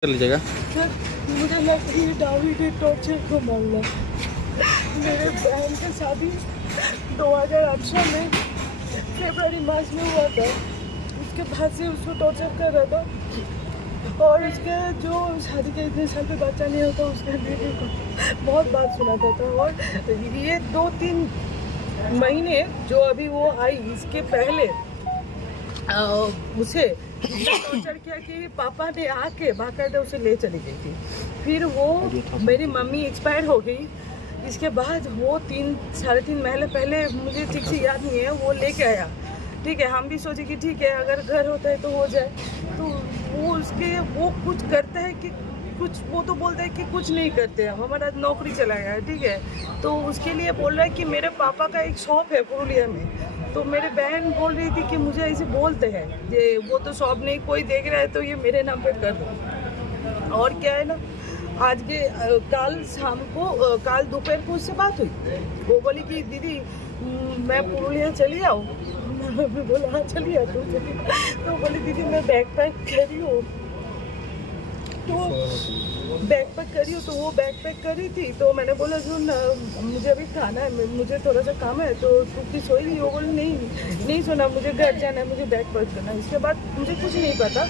कर लीजिएगा। सर मुझे लग रही है डावी के टॉर्चर को मामला। मेरे बहन का शादी 2018 में फरवरी मार्च में हुआ था। उसके बाद से उसको टॉर्चर कर रहा था और उसके जो शादी के इतने साल पे बच्चा नहीं होता उसके बेटे को बहुत बात सुनाता था। और ये 2-3 महीने जो अभी वो आई इसके पहले उसे टॉर्चर किया कि पापा ने आके बाकायदा उसे ले चली गई थी। फिर वो मेरी मम्मी एक्सपायर हो गई। इसके बाद वो 3-3.5 महीने पहले, मुझे ठीक से याद नहीं है, वो लेके आया। ठीक है, हम भी सोचे कि ठीक है अगर घर होता है तो हो जाए। तो वो कुछ करता है कि कुछ, वो तो बोलता है कि कुछ नहीं करते, हमारा नौकरी चला गया है। ठीक है, तो उसके लिए बोल रहा है कि मेरे पापा का एक शॉप है पुरुलिया में। तो मेरी बहन बोल रही थी कि मुझे ऐसे बोलते हैं ये वो तो शॉप नहीं, कोई देख रहा है तो ये मेरे नाम पे कर दो। और क्या है ना, आज के कल शाम को, कल दोपहर को उससे बात हुई। वो बोली कि दीदी मैं पुरुलिया चली आऊँ। मैं बोला हाँ चली आ तू चली। तो बोली दीदी मैं बैग पैक कर रही हूँ, तो बैग पैक करी हो। तो वो बैग पैक करी थी। तो मैंने बोला सुन मुझे अभी खाना है, मुझे थोड़ा सा काम है, तो तू की सोई नहीं? वो बोली नहीं सोना, मुझे घर जाना है, मुझे बैग पैक करना है। इसके बाद मुझे कुछ नहीं पता।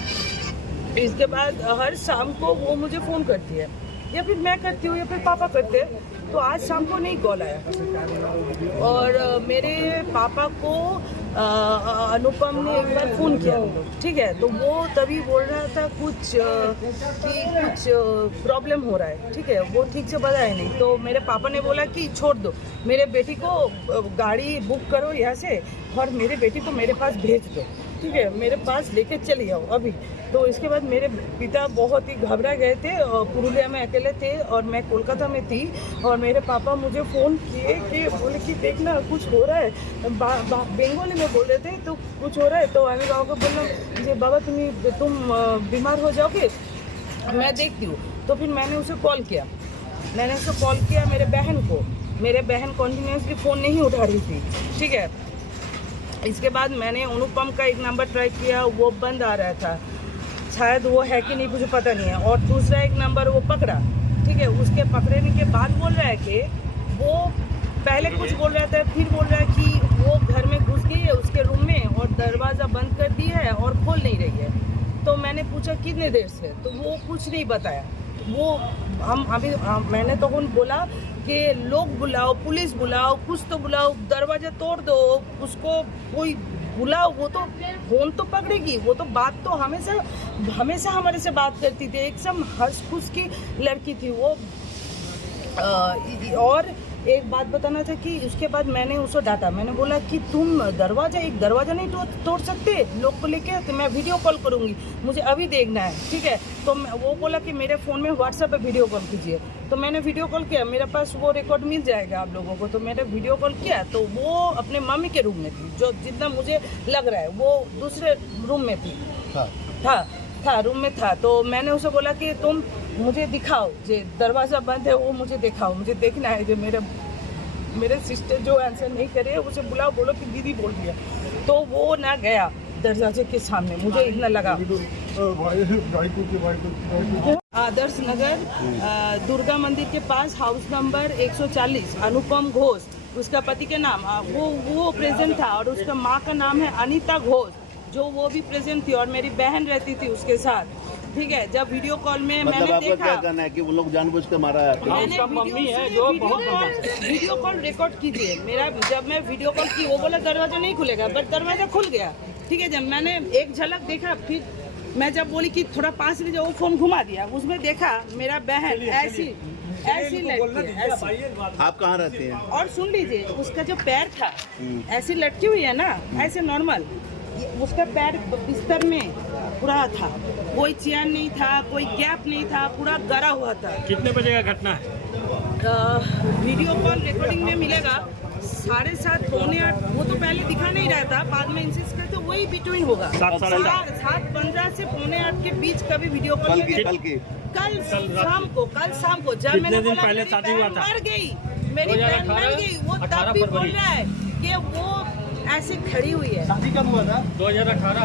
इसके बाद हर शाम को वो मुझे फ़ोन करती है, या फिर मैं करती हूँ या फिर पापा करते हैं। तो आज शाम को नहीं कॉल आया। और मेरे पापा को अनुपम ने एक बार फ़ोन किया। ठीक है, तो वो तभी बोल रहा था कुछ प्रॉब्लम हो रहा है। ठीक है, वो ठीक से बताया नहीं। तो मेरे पापा ने बोला कि छोड़ दो, मेरे बेटी को गाड़ी बुक करो यहाँ से और मेरे बेटी को मेरे पास भेज दो। ठीक है, मेरे पास लेके चली आओ अभी। तो इसके बाद मेरे पिता बहुत ही घबरा गए थे, पुरुलिया में अकेले थे और मैं कोलकाता में थी। और मेरे पापा मुझे फ़ोन किए कि बोले कि देखना कुछ हो रहा है, बंगाली में बोल रहे थे, तो कुछ हो रहा है। तो अनिल बाबू को बोला जी बाबा तुम बीमार हो जाओगे, मैं देखती हूँ। तो फिर मैंने उसे कॉल किया, मेरे बहन को। मेरे बहन कॉन्टीन्यूसली फ़ोन नहीं उठा रही थी। ठीक है, इसके बाद मैंने अनुपम का एक नंबर ट्राई किया, वो बंद आ रहा था, शायद वो है कि नहीं मुझे पता नहीं है। और दूसरा एक नंबर वो पकड़ा। ठीक है, उसके पकड़ने के बाद बोल रहा है कि वो पहले कुछ बोल रहा था, फिर बोल रहा है कि वो घर में घुस गई है उसके रूम में और दरवाज़ा बंद कर दिया है और खोल नहीं रही है। तो मैंने पूछा कितने देर से, तो वो कुछ नहीं बताया। वो मैंने तो बोला कि लोग बुलाओ, पुलिस बुलाओ, कुछ तो बुलाओ, दरवाजा तोड़ दो, उसको कोई बुलाओ। वो तो फोन तो पकड़ेगी, वो तो बात तो हमेशा हमारे से बात करती थी, एकदम हंस खुश की लड़की थी वो। और एक बात बताना था कि उसके बाद मैंने उसको डांटा। मैंने बोला कि तुम एक दरवाज़ा नहीं तोड़ सकते लोग को लेके, तो मैं वीडियो कॉल करूँगी, मुझे अभी देखना है। ठीक है, तो वो बोला कि मेरे फ़ोन में व्हाट्सएप पे वीडियो कॉल कीजिए। तो मैंने वीडियो कॉल किया, मेरे पास वो रिकॉर्ड मिल जाएगा आप लोगों को। तो मैंने वीडियो कॉल किया तो वो अपने मम्मी के रूम में थी, जो जितना मुझे लग रहा है वो दूसरे रूम में थी, था रूम में था। तो मैंने उसे बोला कि तुम मुझे दिखाओ, जो दरवाज़ा बंद है वो मुझे दिखाओ, मुझे देखना है। जो मेरे सिस्टर जो आंसर नहीं करे उसे बुलाओ, बोलो कि दीदी बोल दिया। तो वो ना गया दरवाजे के सामने, मुझे इतना लगा। आदर्श नगर दुर्गा मंदिर के पास हाउस नंबर 140, अनुपम घोष उसका पति का नाम, वो प्रेजेंट था। और उसका माँ का नाम है अनीता घोष, जो वो भी प्रेजेंट थी। और मेरी बहन रहती थी उसके साथ। ठीक है, जब वीडियो कॉल में मैंने देखा, क्या कहना है कि वो लोग जानबूझ के मारा है? वीडियो कॉल रिकॉर्ड कीजिए मेरा। जब मैं वीडियो कॉल की, वो बोला दरवाजा नहीं खुलेगा, बट दरवाजा खुल गया। ठीक है, जब मैंने एक झलक देखा, फिर मैं जब बोली कि थोड़ा पास लीजिए, वो फोन घुमा दिया, उसमें देखा मेरा बहन ऐसी लटकी है, ऐसी। आप कहाँ रहते हैं? और सुन लीजिए, उसका जो पैर था ऐसी लटकी हुई है ना, ऐसे नॉर्मल, उसका पैर बिस्तर में पूरा था, कोई चैन नहीं था, कोई गैप नहीं था, पूरा गड़ा हुआ था। कितने बजे का घटना है? वीडियो कॉल रिकॉर्डिंग में मिलेगा 7:30 पौने 8। वो तो पहले दिखा नहीं रहा था, बाद में इंसिस्ट करते वही बिटवीन होगा। 7:15 से पौने 8 के बीच का भी वीडियो कॉल कल शाम को जब कितने मैंने दिन बोला पहले मेरी शादी हुआ बहन था? मर गई, मेरी बहन मर गई, वो तब भी बोल रहा है कि वो ऐसे खड़ी हुई है। शादी कब हुआ था? 2018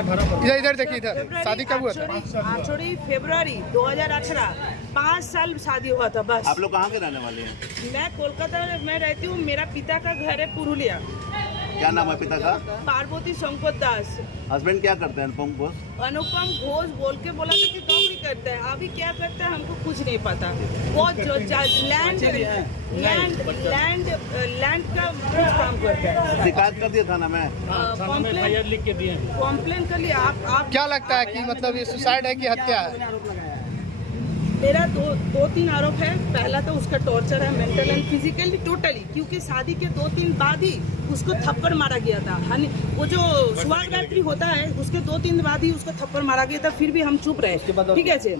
इधर देखिए, इधर शादी कब हुआ था? 8 फरवरी 2018, 5 साल शादी हुआ था बस। आप लोग कहाँ के रहने वाले हैं? मैं कोलकाता में रहती हूँ, मेरा पिता का घर है पुरुलिया। क्या नाम है पिता का? पार्वती संपत दास। हस्बैंड क्या करते हैं? अनुपम घोष। अनुपम घोष बोल के बोला था कि नौकरी करते हैं, अभी क्या करते हैं हमको कुछ नहीं पता। वो जो लैंड का कुछ काम करते हैं। शिकायत कर दिया थाना में? FIR लिख के दिए। कॉम्प्लेन कर लिया। आप क्या लगता है कि मतलब ये सुसाइड है कि हत्या है? मेरा दो तीन आरोप है। पहला तो उसका टॉर्चर है, मेंटल एंड फिजिकली टोटली, क्योंकि शादी के 2-3 बाद ही उसको थप्पड़ मारा गया था। वो जो सुहाग रात्रि होता है उसके 2-3 बाद ही उसको थप्पड़ मारा गया था, फिर भी हम चुप रहे। ठीक है जी।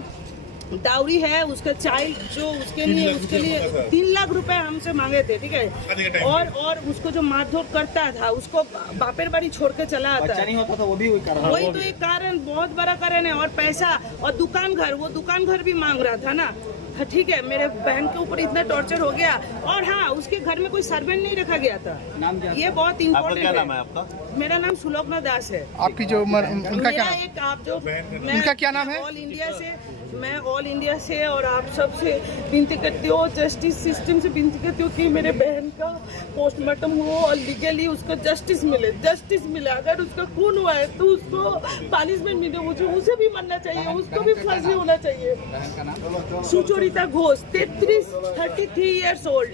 डाउरी है उसका, चाइल्ड जो उसके लिए 3 लाख रुपए हमसे मांगे थे। ठीक है। और उसको जो मारधोर करता था, उसको बापेर बाड़ी छोड़ के चला आता है। होता था वो भी वही तो एक कारण, बहुत बड़ा कारण है। और पैसा और दुकान घर, वो दुकान घर भी मांग रहा था ना। ठीक है, मेरे बहन के ऊपर इतना टॉर्चर हो गया। और हाँ, उसके घर में कोई सर्वेंट नहीं रखा गया था। नाम क्या? ये बहुत आपका क्या इम्पोर्टेंट नाम है है। आपका? मेरा नाम सुलोकना दास है। आपकी जो उम्र, उनका क्या नाम? एक आप जो उनका क्या नाम है? मैं ऑल इंडिया से और आप सब से विनती करती हूँ, जस्टिस सिस्टम से विनती करती हूँ कि मेरे बहन का पोस्टमार्टम हो और लीगली उसको जस्टिस मिले। अगर उसका खून हुआ है तो उसको पनिशमेंट मिले, उसे भी मरना चाहिए, उसको भी फांसी होना चाहिए। Sucharita Ghosh, 33 years old.